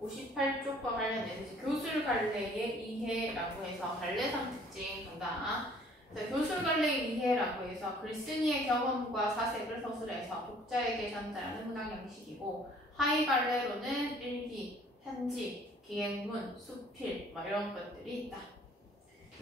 58쪽과 관련해서 교술갈래의 이해라고 해서 갈래상 특징 본다. 교술갈래의 이해라고 해서 글쓴이의 경험과 사색을 서술해서 독자에게 전달하는 문학 양식이고, 하이갈래로는 일기, 편지, 기행문, 수필 이런 것들이 있다.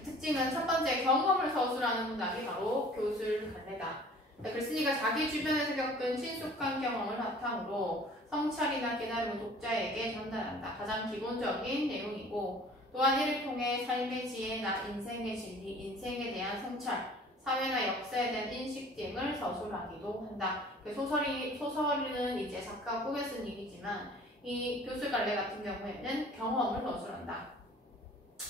특징은 첫 번째, 경험을 서술하는 문학이 바로 교술갈래다. 글쓴이가 자기 주변에서 겪은 친숙한 경험을 바탕으로 성찰이나 깨달음을 독자에게 전달한다. 가장 기본적인 내용이고, 또한 이를 통해 삶의 지혜나 인생의 진리, 인생에 대한 성찰, 사회나 역사에 대한 인식 등을 서술하기도 한다. 소설은 이제 작가가 꾸며 쓴 일이지만 이 교술갈래 같은 경우에는 경험을 서술한다.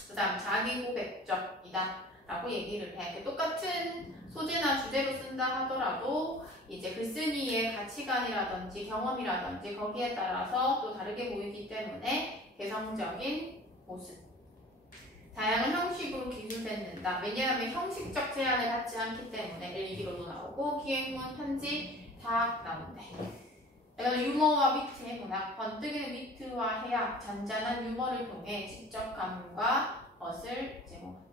그 다음 자기 고백적이다 라고 얘기를 해. 똑같은 소재나 주제로 쓴다 하더라도 이제 글쓴이의 가치관이라든지 경험이라든지 거기에 따라서 또 다르게 보이기 때문에 개성적인 모습. 다양한 형식으로 기술된다. 왜냐하면 형식적 제한을 받지 않기 때문에 일기로도 나오고 기행문, 편지 다 나온대. 유머와 위트의 문학, 번뜩이는 위트와 해악, 잔잔한 유머를 통해 지적 감과 멋을 제공한다.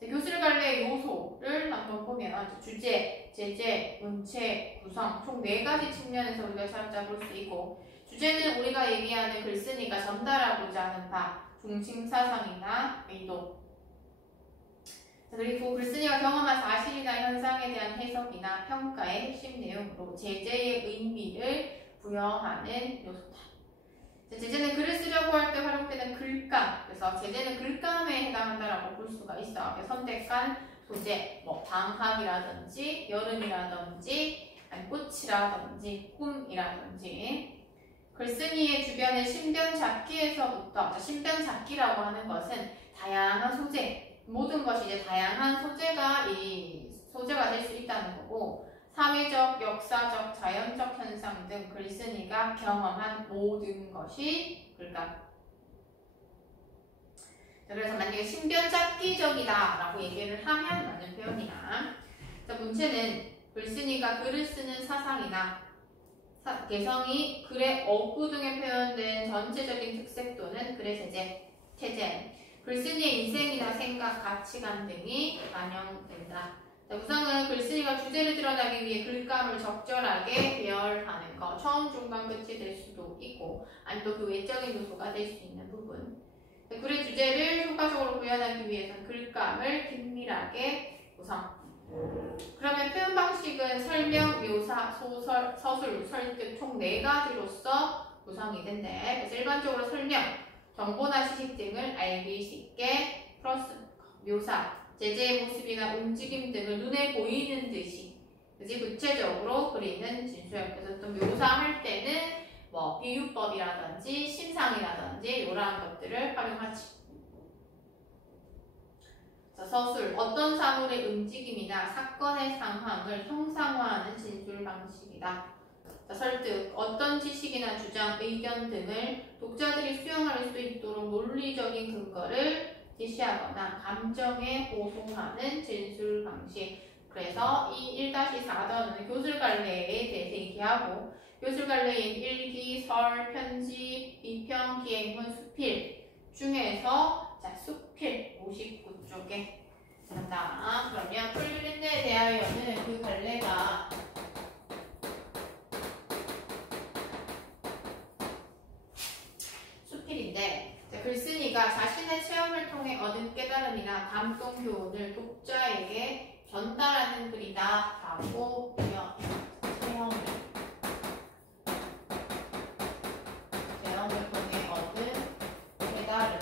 교술갈래의 요소를 한번 보면 주제, 제재, 문체, 구성 총 4가지 측면에서 우리가 찾아볼 수 있고, 주제는 우리가 얘기하는 글쓴이가 전달하고자 하는 바, 중심사상이나 의도, 그리고 글쓴이가 경험한 사실이나 현상에 대한 해석이나 평가의 핵심 내용으로 제재의 의미를 부여하는 요소다. 제재는 글을 쓰려고 할 때 활용되는 글감, 그래서 제재는 글감에 해당한다라고 볼 수가 있어. 선택한 소재, 방학이라든지 여름이라든지 꽃이라든지 꿈이라든지. 글쓴이의 주변의 신변잡기에서부터, 신변잡기라고 하는 것은 다양한 소재, 모든 것이 이제 다양한 소재가 될 수 있다는 거고, 사회적, 역사적, 자연적 현상 등 글쓴이가 경험한 모든 것이 글감. 그래서 만약에 신변잡기적이다 라고 얘기를 하면 맞는 표현이야. 문체는 글쓴이가 글을 쓰는 사상이나 개성이 글의 어구 등에 표현된 전체적인 특색 또는 글의 체제, 글쓴이의 인생이나 생각, 가치관 등이 반영된다. 우선은 글쓴이가 주제를 드러나기 위해 글감을 적절하게 배열하는 것, 처음, 중간, 끝이 될 수도 있고, 아니면 또 그 외적인 요소가 될 수 있는 부분. 글의 주제를 효과적으로 구현하기 위해서는 글감을 긴밀하게 구성. 그러면 표현 방식은 설명, 묘사, 소설, 서술, 설득 총 4가지로서 구성이 된대. 그래서 일반적으로 설명, 정보나 지식 등을 알기 쉽게, 플러스 묘사, 제재의 모습이나 움직임 등을 눈에 보이는 듯이, 그지? 구체적으로 그리는 진술. 그래서 또 묘사할 때는 비유법이라든지 심상이라든지 이러한 것들을 활용하지. 서술, 어떤 사물의 움직임이나 사건의 상황을 형상화하는 진술 방식이다. 설득, 어떤 지식이나 주장, 의견 등을 독자들이 수용할 수 있도록 논리적인 근거를 제시하거나 감정에 호소하는 진술 방식. 그래서 이 1-4단원은 교술갈래에 대해서 얘기하고, 교술갈래인 일기, 설, 편지, 비평, 기행문, 수필 중에서 수필 59쪽에 간다. 그러면 풀그린에 대하여는 그 갈래가 수필인데, 글쓴이가 자신의 체험을 통해 얻은 깨달음이나 감동 교훈을 독자에게 전달하는 글이다 라고 체험을 통해 얻은 깨달음,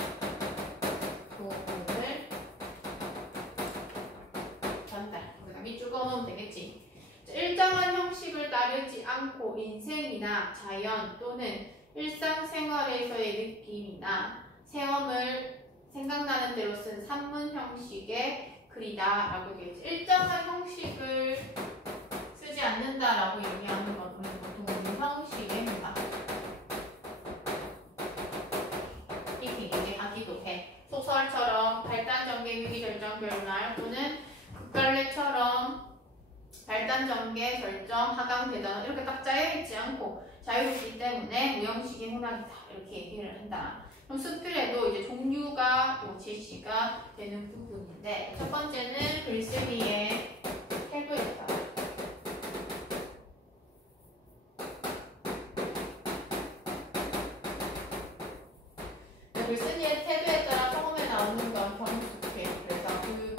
교훈을 전달. 밑줄 그어놓으면 되겠지. 일정한 형식을 따르지 않고 인생이나 자연 또는 일상생활에서의 느낌이나 체험을 생각나는 대로 쓴 산문 형식의 글이다 라고 얘기했지. 일정한 형식을 쓰지 않는다라고 얘기하는 건 우리는 보통 문형식의 문학, 이렇게 얘기하기도 해. 소설처럼 발단, 전개, 위기, 결정, 결말, 또는 극갈래처럼 발단, 전개, 결정, 하강, 대전 이렇게 딱 짜여있지 않고 자유롭기 때문에 무형식인 혼합이다. 이렇게 얘기를 한다. 그럼 수필에도 이제 종류가 요 제시가 되는 부분인데 첫 번째는 글쓰기의 태도였다. 글쓰기의 태도에 따라 처음에 나오는 건 경수필. 그래서 그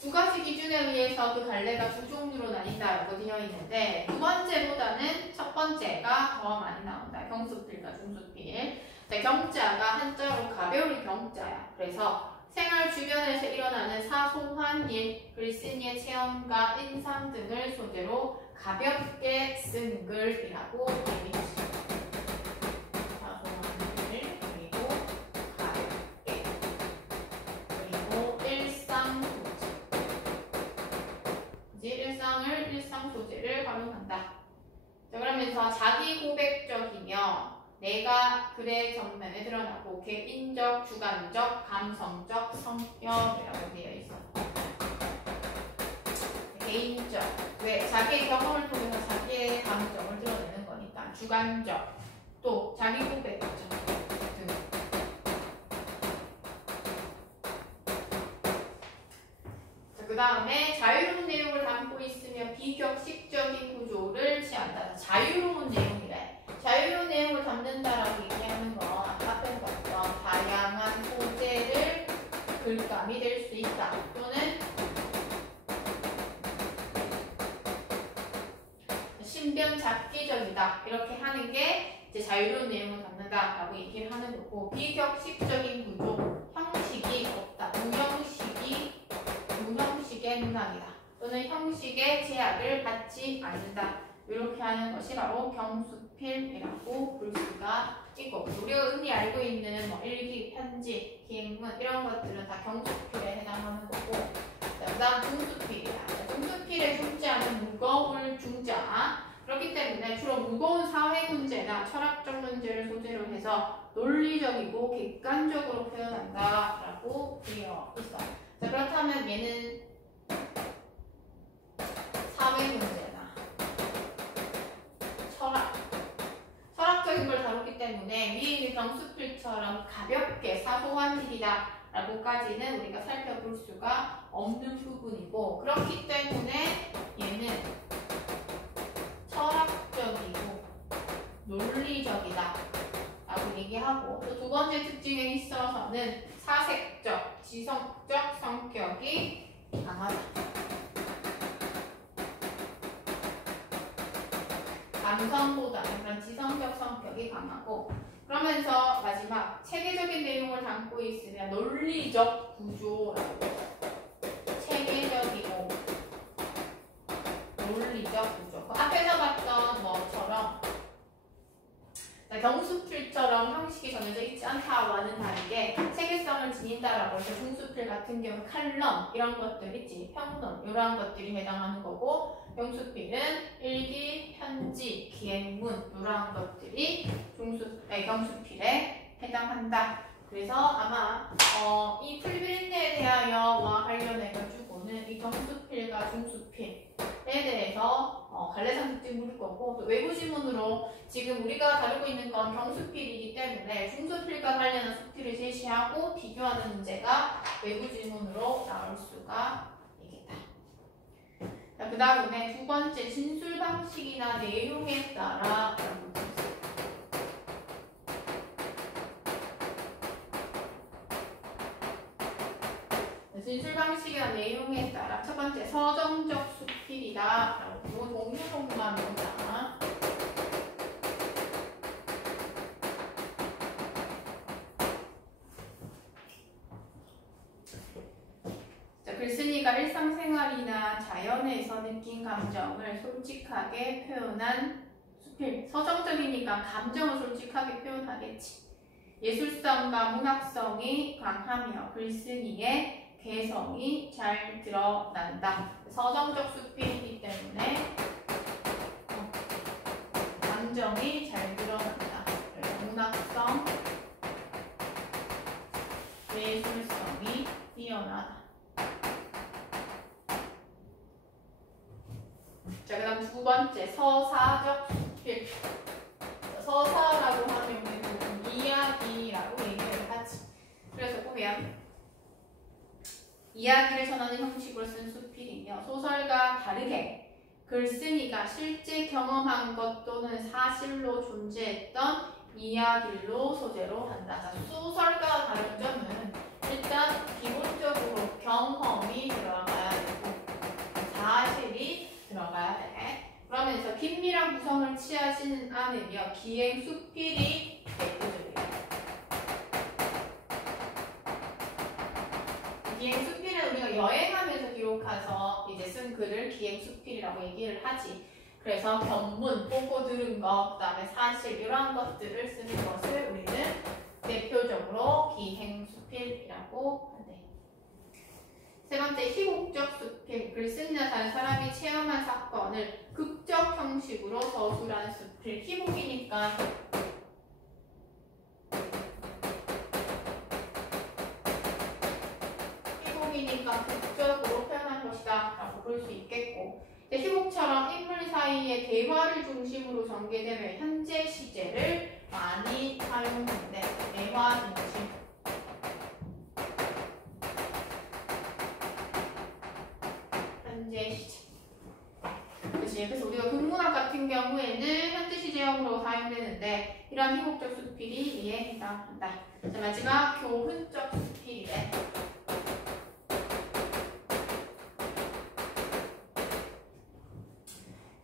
두 가지 기준에 의해서 그 갈래가 두 종류로 나뉜다라고 되어 있는데 두 번째보다는 첫 번째가 더 많이 나온다. 경수필과 중수필. 경자가 한자로 가벼울 경자야. 그래서 생활 주변에서 일어나는 사소한 일, 글쓰기의 체험과 인상 등을 소재로 가볍게 쓴 글이라고 얘기했습니다. 일상 소재를 활용한다. 자, 그러면서 자기 고백적이며 내가 글의 전면에 드러나고 개인적, 주관적, 감성적 성격이라고 되어 있어. 개인적, 왜 자기의 경험을 통해서 자기의 감정을 드러내는 거니까. 주관적, 또 자기 고백적 등. 그 다음에 자유로운 내용을 담고 있으며 비격식적인 구조를 취한다. 자유로운 내용이래. 자유로운 내용을 담는다라고 얘기하는 건 앞에 봤던 다양한 소재를 글감이 될 수 있다. 또는 신변잡기적이다. 이렇게 하는 게 이제 자유로운 내용을 담는다라고 얘기를 하는 거고 비격식적인 구조, 형식이 없다. 무형식의 문학이다. 또는 형식의 제약을 받지 않는다. 이렇게 하는 것이 바로 경수필이라고 볼 수가 있고 우리가 흔히 알고 있는 뭐 일기, 편지, 기행문 이런 것들은 다 경수필에 해당하는 거고 그 다음 중수필이야. 중수필의 중자는 무거울 중자. 그렇기 때문에 주로 무거운 사회 문제나 철학적 문제를 소재로 해서 논리적이고 객관적으로 표현한다라고 되어 있어. 자, 그렇다면 얘는 사회 문제나 철학적인 걸 다루기 때문에 위에 있는 경수필처럼 가볍게 사소한 일이다 라고까지는 우리가 살펴볼 수가 없는 부분이고 그렇기 때문에 얘는 철학적이고 논리적이다 라고 얘기하고 또 두 번째 특징에 있어서는 사색적, 지성적 성격이 강하다. 감성보다는 그런 지성적 성격이 강하고 그러면서 마지막 체계적인 내용을 담고 있으면 논리적 구조라고 체계적이고 논리적 구조 그 앞에서 봤던 것처럼 경수필처럼 형식이 정해져 있지 않다와는 다르게 체계성을 지닌다라고 해서 중수필 같은 경우 칼럼 이런 것들 있지 평론 이러한 것들이 해당하는 거고 경수필은 일기, 편지, 기행문 이러한 것들이 경수필에 해당한다. 그래서 아마 이 풀비린내에 대하여와 관련해 가지고는 이 경수필과 중수필에 대해서 갈래상 특징 물을 거고 또 외부 지문으로 지금 우리가 다루고 있는 건 경수필이기 때문에 중수필과 관련한 수필을 제시하고 비교하는 문제가 외부 지문으로 나올 수가 있겠다. 자, 그 다음에 두 번째 진술 방식이나 내용에 따라 진술 방식이나 내용에 따라 첫 번째 서정적 수필이다 라고 동료성만 보자. 글쓴이가 일상생활이나 자연에서 느낀 감정을 솔직하게 표현한 수필. 서정적이니까 감정을 솔직하게 표현하겠지. 예술성과 문학성이 강하며 글쓴이의 개성이 잘 드러난다. 서정적 수필이기 때문에 감정이 잘 드러난다. 문학성, 예술성이 뛰어나다. 자, 그 다음 두 번째 서사적 수필. 수필. 서사라고 하면 우리는 이야기라고 얘기를 하지. 그래서 보면 이야기를 전하는 형식으로 쓴 수필이며 소설과 다르게 글쓴이가 실제 경험한 것 또는 사실로 존재했던 이야기로 소재로 한다. 자, 소설과 다른 점은 일단 기본적으로 경험이 들어가야 되고 사실이 들어가야 돼. 그러면서 긴밀한 구성을 취하지는 않으며 기행 수필이 대표적이에요. 기행 수필은 우리가 여행하면서 기록해서 이제 쓴 글을 기행 수필이라고 얘기를 하지. 그래서 견문, 보고 들은 것, 그 다음에 사실 이러한 것들을 쓰는 것을 우리는 대표적으로 기행 수필이라고 한대. 세 번째, 희곡적 수필. 글쓴이나 다른 사람이 체험한 사건을 극적 형식으로 서술한 수필. 희곡이니까 극적으로 표현한 것이다 라고 볼 수 있겠고, 희곡처럼 인물 사이의 대화를 중심으로 전개되며 현재 시제를 많이 사용하는데 대화 중심. 현재 시제. 그치? 그래서 우리가 국문학 같은 경우에는 현재 시제형으로 사용되는데 이러한 희곡적 수필이 이에 해당한다. 자, 마지막 교훈적 수필이래.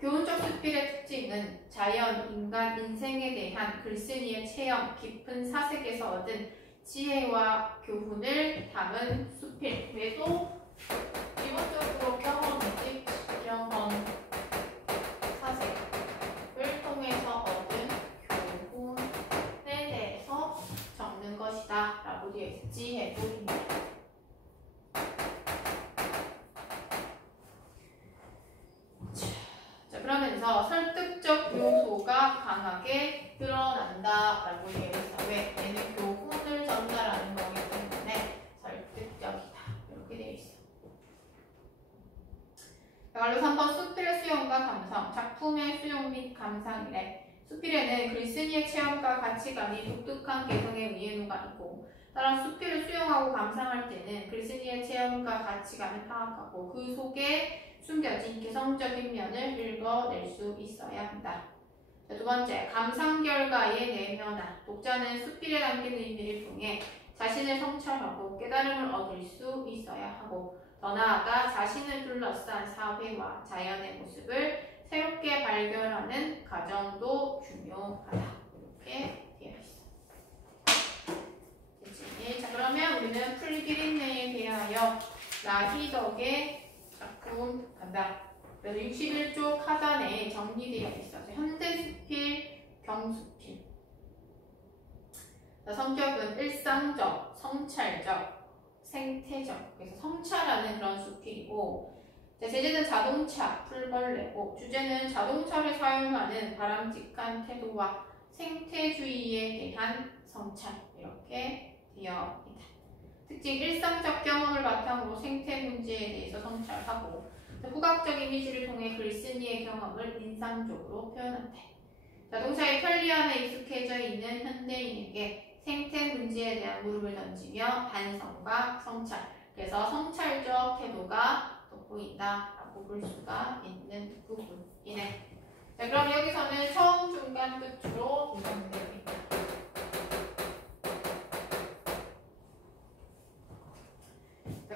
교훈적 수필의 특징은 자연, 인간, 인생에 대한 글쓴이의 체험, 깊은 사색에서 얻은 지혜와 교훈을 담은 수필. 그래도 기본적으로 경험이지, 경험, 사색을 통해서 얻은 교훈에 대해서 적는 것이다 라고 되어 있어. 지혜도 있네. 그러면서 설득적 요소가 강하게 드러난다 라고 되어 있어. 왜? 얘는 교훈을 전달하는 거기 때문에 설득적이다 이렇게 되어 있어. 말로 3번 수필의 수용과 감상. 작품의 수용 및 감상이래. 수필에는 글쓴이의 체험과 가치관이 독특한 개성의 위에노가 있고, 따라 수필을 수용하고 감상할 때는 글쓴이의 체험과 가치관을 파악하고 그 속에 숨겨진 개성적인 면을 읽어낼 수 있어야 한다. 자, 두 번째, 감상 결과의 내면화. 독자는 수필에 담긴 의미를 통해 자신을 성찰하고 깨달음을 얻을 수 있어야 하고, 더 나아가 자신을 둘러싼 사회와 자연의 모습을 새롭게 발견하는 과정도 중요하다. 이렇게 되어 있어. 자, 그러면 우리는 풀비린내에 대하여 라히덕의 작품 간다. 그래서 61쪽 하단에 정리되어 있어서 현대수필, 경수필. 성격은 일상적, 성찰적, 생태적. 그래서 성찰하는 그런 수필이고, 제재는 자동차, 풀벌레고, 주제는 자동차를 사용하는 바람직한 태도와 생태주의에 대한 성찰. 이렇게 되어 있다. 특징, 일상적 경험을 바탕으로 생태 문제에 대해서 성찰하고, 후각적 이미지를 통해 글쓴이의 경험을 인상적으로 표현한다. 자동차의 편리함에 익숙해져 있는 현대인에게 생태 문제에 대한 물음을 던지며 반성과 성찰, 그래서 성찰적 태도가 돋보인다라고 볼 수가 있는 부분이네. 자, 그럼 여기서는 처음, 중간, 끝으로 구성되어 있다.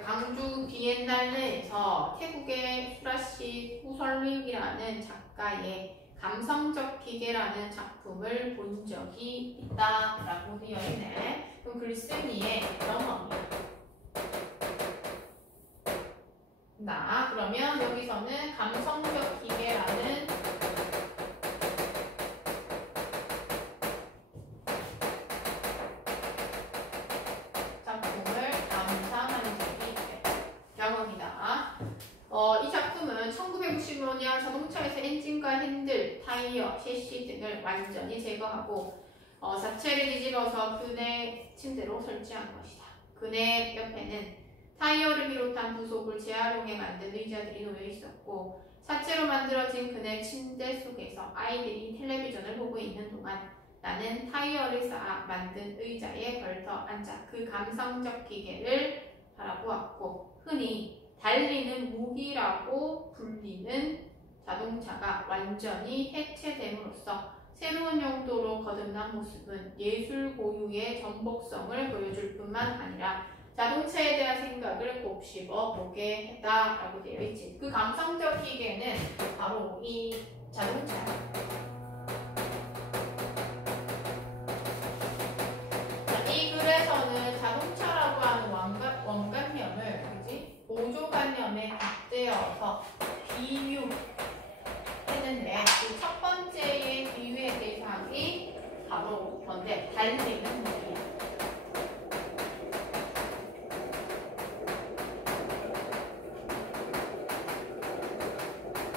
광주 비엔날레에서 태국의 수라시 후설링이라는 작가의 감성적 기계라는 작품을 본 적이 있다라고 되어 있네. 그럼 글쓴이의 경험이야. 그러면 여기서는 감성적 기계라는 작품을 감상한 적이 있대. 경험이다. 이 작품은 1995년 자동차에서 엔진과 핸들, 타이어, 셰시 등을 완전히 제거하고 자체를 뒤집어서 그네 침대로 설치한 것이다. 그네 옆에는 타이어를 비롯한 부속을 재활용해 만든 의자들이 놓여 있었고, 사채로 만들어진 그네 침대 속에서 아이들이 텔레비전을 보고 있는 동안 나는 타이어를 쌓아 만든 의자에 걸터 앉아 그 감성적 기계를 바라보았고 흔히 달리는 무기라고 불리는 자동차가 완전히 해체됨으로써 새로운 용도로 거듭난 모습은 예술 고유의 전복성을 보여줄 뿐만 아니라 자동차에 대한 생각을 곱씹어 보게 했다라고 되어 있지. 그 감성적 기계는 바로 이 자동차야. 이 글에서는 자동차라고 하는 원관념을 보조관념에 빗대어서 비유했는데 그 첫 번째의 비유의 대상이 바로 그런데 달리는 무기야.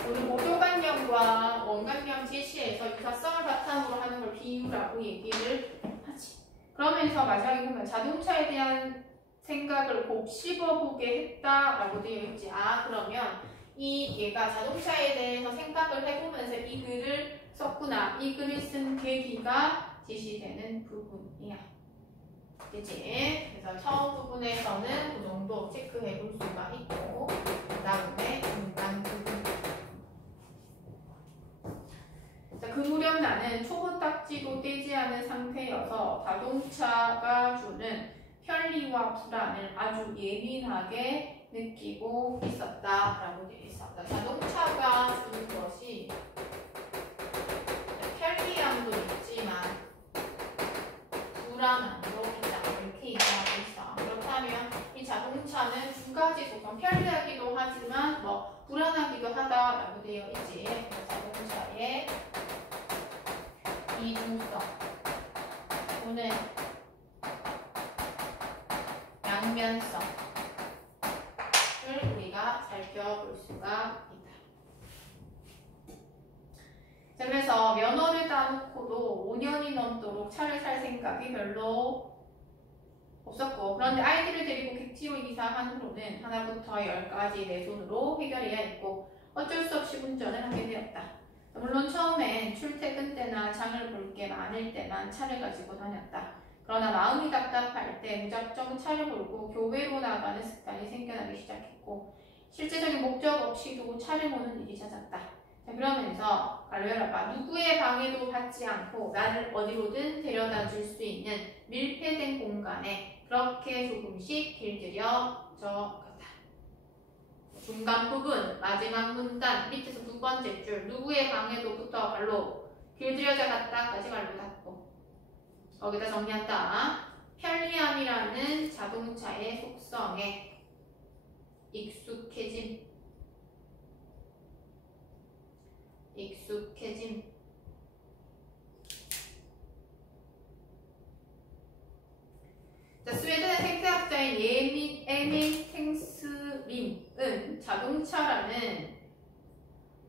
오늘 보조관념과 원관념 제시에서 유사성을 바탕으로 하는 걸 비유라고 얘기를 하지. 그러면서 마지막에 보면 자동차에 대한 생각을 곱씹어보게 했다라고 되어 있지. 그러면 얘가 자동차에 대해서 생각을 해보면서 이 글을 썼구나. 이 글을 쓴 계기가 제시되는 부분이야. 그치? 그래서 처음 부분에서는 그 정도 체크해 볼 수가 있고, 그 다음에 중간 부분. 자, 그 무렵 나는 초보딱지도 떼지 않은 상태여서 자동차가 주는 편리와 불안을 아주 예민하게 느끼고 있었다라고 되어 있어. 자동차가 주는 것이 편리함도 있지만 불안함도 있다. 이렇게 얘기하고 있어. 그렇다면 이 자동차는 두 가지 소성, 편리하기도 하지만 불안하기도 하다라고 되어 있지. 자동차의 이중성 또는 양면성을 우리가 살펴볼 수가 있다. 자, 그래서 면허를 따놓고도 5년이 넘도록 차를 살 생각이 별로 없었고, 그런데 아이들을 데리고 객지로 이사한 후로는 하나부터 10까지 내 손으로 해결해야 했고 어쩔 수 없이 운전을 하게 되었다. 물론 처음엔 출퇴근 때나 장을 볼 게 많을 때만 차를 가지고 다녔다. 그러나 마음이 답답할 때 무작정 차를 몰고 교회로 나가는 습관이 생겨나기 시작했고 실제적인 목적 없이도 차를 모는 일이 잦았다. 자, 그러면서 갈로열아가 누구의 방해도 받지 않고 나를 어디로든 데려다 줄 수 있는 밀폐된 공간에 그렇게 조금씩 길들여져 갔다. 중간 부분, 마지막 문단, 밑에서 두 번째 줄 누구의 방해도부터 갈로 길들여져 갔다까지 갈로 닫고 거기다 정리한다. 편리함이라는 자동차의 속성에 익숙해짐. 자, 스웨덴의 생태학자인 에밍 탱스림은 자동차라는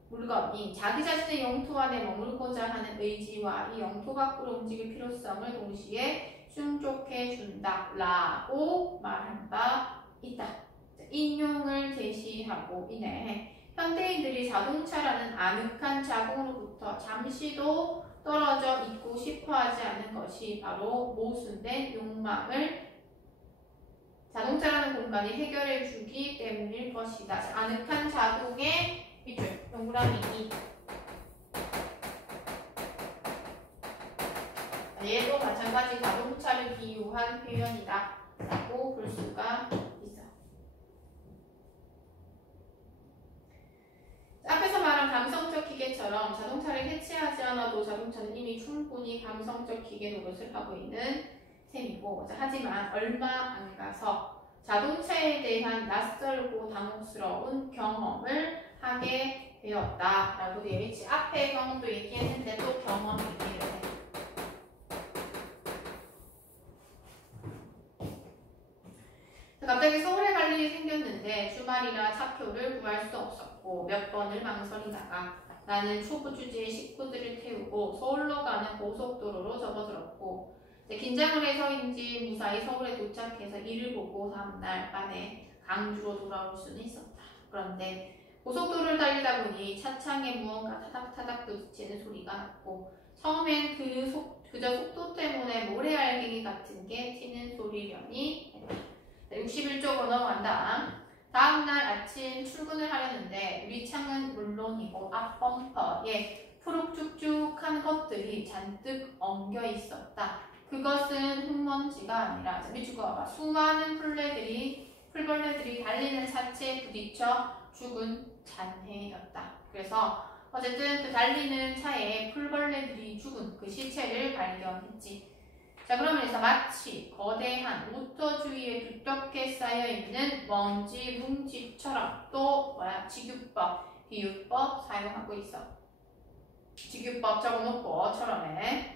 물건이 자기 자신의 영토 안에 머물고자 하는 의지와 이 영토 밖으로 움직일 필요성을 동시에 충족해 준다라고 말한 바 있다. 인용을 제시하고 있네. 현대인들이 자동차라는 아늑한 자궁으로부터 잠시도 떨어져 있고 싶어하지 않은 것이 바로 모순된 욕망을 자동차라는 공간이 해결해 주기 때문일 것이다. 아늑한 자궁의 밑줄 동그라미 2. 얘도 마찬가지 자동차를 비유한 표현이다 라고 볼 수가 있어. 앞에서 말한 감성적 기계처럼 자동차를 해체하지 않아도 자동차는 이미 충분히 감성적 기계 노릇을 하고 있는 셈이고, 하지만 얼마 안 가서 자동차에 대한 낯설고 당혹스러운 경험을 하게 되었다라고 되어 있지. 앞에 경험도 얘기했는데 또 경험 얘기를 해. 갑자기 서울에 갈 일이 생겼는데 주말이라 차표를 구할 수 없었고 몇 번을 망설이다가 나는 초보 주제의 식구들을 태우고 서울로 가는 고속도로로 접어들었고 긴장을 해서인지 무사히 서울에 도착해서 일을 보고 다음날 밤에 강주로 돌아올 수는 있었다. 그런데 고속도로를 달리다 보니 차창에 무언가 타닥타닥 부딪히는 소리가 났고 처음엔 그저 속도 때문에 모래알갱이 같은 게 튀는 소리려니 했다. 61쪽으로 넘어간다. 다음날 아침 출근을 하려는데 우리 창은 물론이고 앞 범퍼에 푸룩쭉쭉한 것들이 잔뜩 엉겨 있었다. 그것은 흙먼지가 아니라 밑줄 그어봐. 수많은 풀벌레들이 달리는 차체에 부딪혀 죽은 잔해였다. 그래서 어쨌든 그 달리는 차에 풀벌레들이 죽은 그 시체를 발견했지. 자, 그러면서 마치 거대한 모터 주위에 두텁게 쌓여있는 먼지 뭉치처럼 또 직유법, 비유법 사용하고 있어. 직유법 적어놓고 처럼에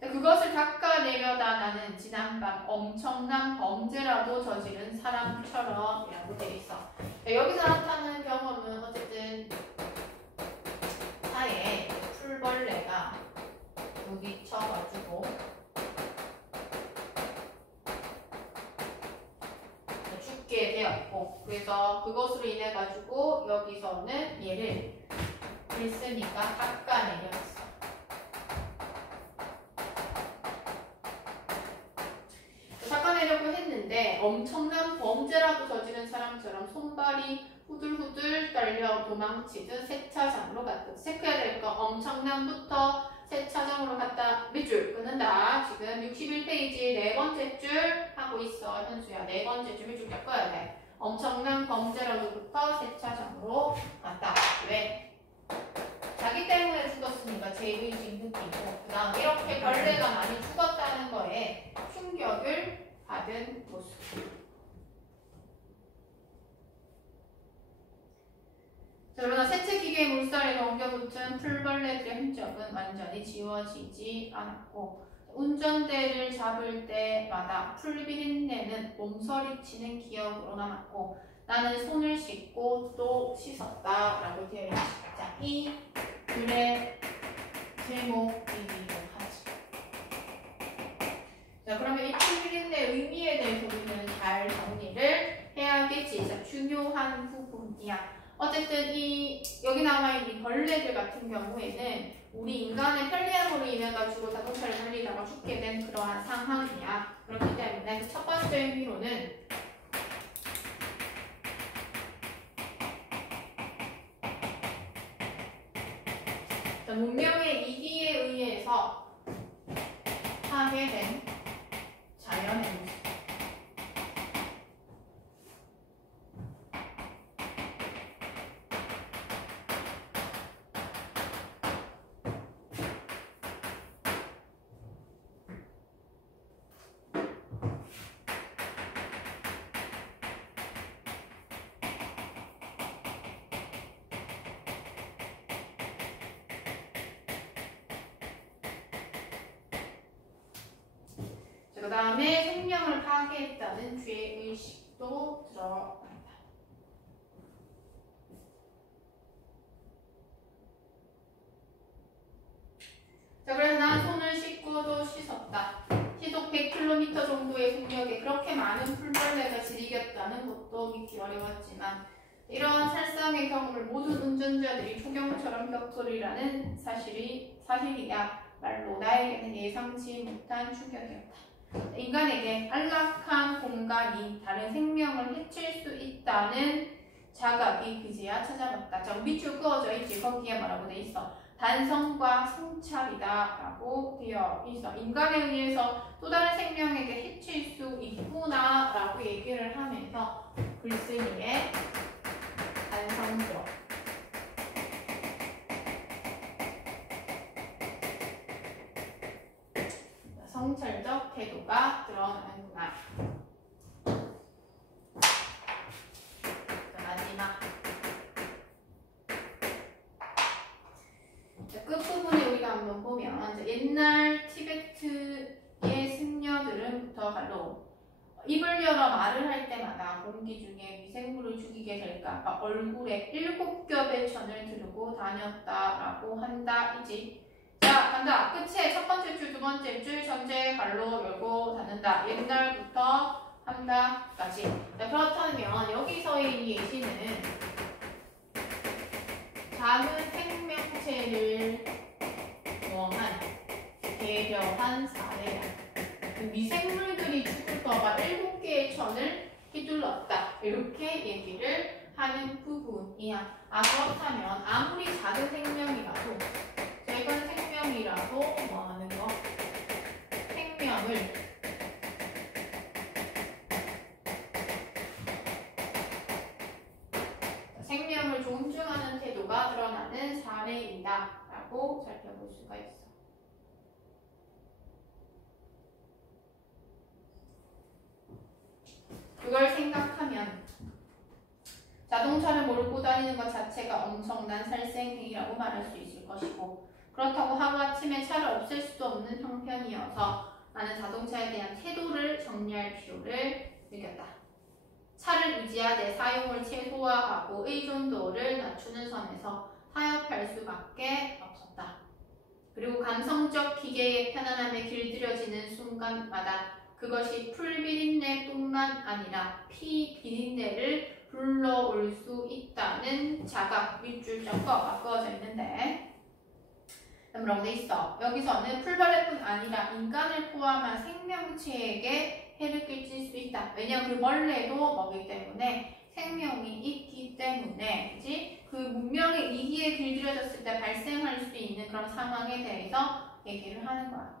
그것을 닦아내려다 나는 지난밤 엄청난 범죄라도 저지른 사람처럼 이라고 되어 있어. 여기서 나타나는 경험은 어쨌든 차에 풀벌레가 부딪혀가지고 죽게 되었고, 그래서 그것으로 인해 가지고 여기서는 얘를 글쓰니까 닦아내렸어. 닦아내려고 했는데 엄청난 범죄라도 저지른 사람처럼 손발이 후들후들 떨려 도망치듯 세차장으로 갔다. 체크해야 될 거 엄청난부터 세차장으로 갔다. 밑줄 끊는다. 지금 61페이지 네 번째 줄 하고 있어. 현수야. 네 번째 줄 밑줄 닦아야 돼. 엄청난 범죄라도부터 세차장으로 갔다. 왜? 자기 때문에 죽었으니까 죄의식 느끼고 그 다음 이렇게 벌레가 많이 죽었다는 거에 충격을 받은 모습. 그러나 세척기계의 물살에 엉겨붙은 풀벌레들의 흔적은 완전히 지워지지 않았고 운전대를 잡을 때마다 풀비린내는 몸서리치는 기억으로 남았고 나는 손을 씻고 또 씻었다 라고 되어 있습니다. 자, 이 글의 제목이기도 하지. 자, 그러면 이 풀비린내 의미에 대해서 우리는 잘 정리를 해야겠지. 자, 중요한 부분이야. 어쨌든 여기 나와있는 벌레들 같은 경우에는 우리 인간의 편리함으로 인해 가지고 자동차를 달리다가 죽게 된 그러한 상황이야. 그렇기 때문에 첫 번째 의미로는 문명의 이기에 의해서 파괴된 자연의 모습. 그 다음에 생명을 파괴했다는 죄의식도 들어간다. 자, 그래서 난 손을 씻고도 씻었다. 시속 100km 정도의 속력에 그렇게 많은 풀벌레가 지리겼다는 것도 믿기 어려웠지만 이러한 살상의 경험을 모든 운전자들이 초경처럼 겪으리라는 사실이야 말로 나에게는 예상치 못한 충격이었다. 인간에게 안락한 공간이 다른 생명을 해칠 수 있다는 자각이 그제야 찾아봤다. 자, 밑줄 그어져 있지. 거기에 뭐라고 돼 있어? 단성과 성찰이다 라고 되어 있어. 인간에 의해서 또 다른 생명에게 해칠 수 있구나 라고 얘기를 하면서 글쓴이의 단성적 성찰적 태도가 드러나는구나. 마지막 끝부분에 우리가 한번 보면 옛날 티베트의 승려들은부터 갈로 입을 열어 말을 할 때마다 공기 중에 미생물을 죽이게 될까봐 얼굴에 7겹의 천을 두르고 다녔다라고 한다 이지. 자, 간다. 끝에 첫 번째 줄, 두 번째 줄 전체 갈로 열고 닫는다. 옛날부터 한다까지. 자, 그렇다면 여기서의 이 예시는 작은 생명체를 모험한 배려한 사례야. 미생물들이 죽을까봐 7개의 천을 휘둘렀다. 이렇게 얘기를 하는 부분이야. 그렇다면 아무리 작은 생명이라도 뭐 하는 거? 생명을 존중하는 태도가 드러나는 사례이다 라고 살펴볼 수가 있어. 그걸 생각하면 자동차를 몰고 다니는 것 자체가 엄청난 살생행위라고 말할 수 있을 것이고, 그렇다고 하루아침에 차를 없앨 수도 없는 형편이어서 나는 자동차에 대한 태도를 정리할 필요를 느꼈다. 차를 유지하되 사용을 최소화하고 의존도를 낮추는 선에서 타협할 수밖에 없었다. 그리고 감성적 기계의 편안함에 길들여지는 순간마다 그것이 풀비린내뿐만 아니라 피비린내를 불러올 수 있다는 자각, 윗줄 점과 바꿔져 있는데, 뭐라고 돼 있어? 여기서는 풀벌레뿐 아니라 인간을 포함한 생명체에게 해를 끼칠 수 있다. 왜냐하면 그 벌레도 먹이기 때문에 생명이 있기 때문에, 그치? 그 문명의 이기에 길들여졌을 때 발생할 수 있는 그런 상황에 대해서 얘기를 하는 거야.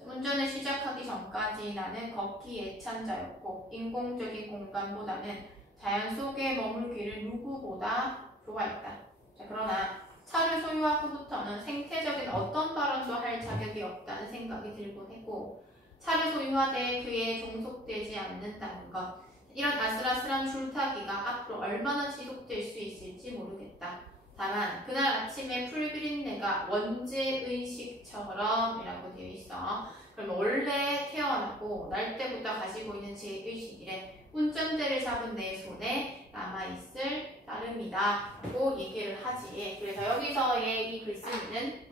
운전을 시작하기 전까지 나는 걷기 애찬자였고 인공적인 공간보다는 자연 속에 머물기를 누구보다 좋아했다. 자, 그러나 차를 소유한 후부터는 생태적인 어떤 발언도 할 자격이 없다는 생각이 들곤 했고, 차를 소유하되 그에 종속되지 않는다는 것, 이런 아슬아슬한 줄타기가 앞으로 얼마나 지속될 수 있을지 모르겠다. 다만 그날 아침에 풀비린내가 원죄의식처럼 이라고 되어 있어. 그럼 원래 태어나고 날 때부터 가지고 있는 죄의식이래. 운전대를 잡은 내 손에 남아있을 따름이다 라고 얘기를 하지. 그래서 여기서의 이 글쓰기는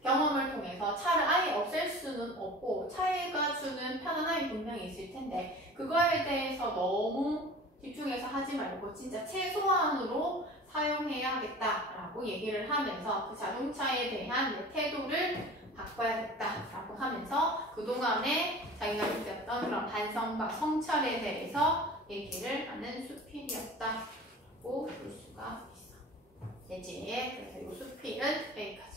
경험을 통해서 차를 아예 없앨 수는 없고 차가 주는 편안함이 분명히 있을 텐데, 그거에 대해서 너무 집중해서 하지 말고 진짜 최소한으로 사용해야겠다라고 얘기를 하면서 그 자동차에 대한 내 태도를 바꿔야겠다라고 하면서 그동안에 자기가 느꼈던 그런 반성과 성찰에 대해서 얘기를 하는 수필이었다고 볼 수가 있어. 되지? 그래서 이 수필은 여기까지.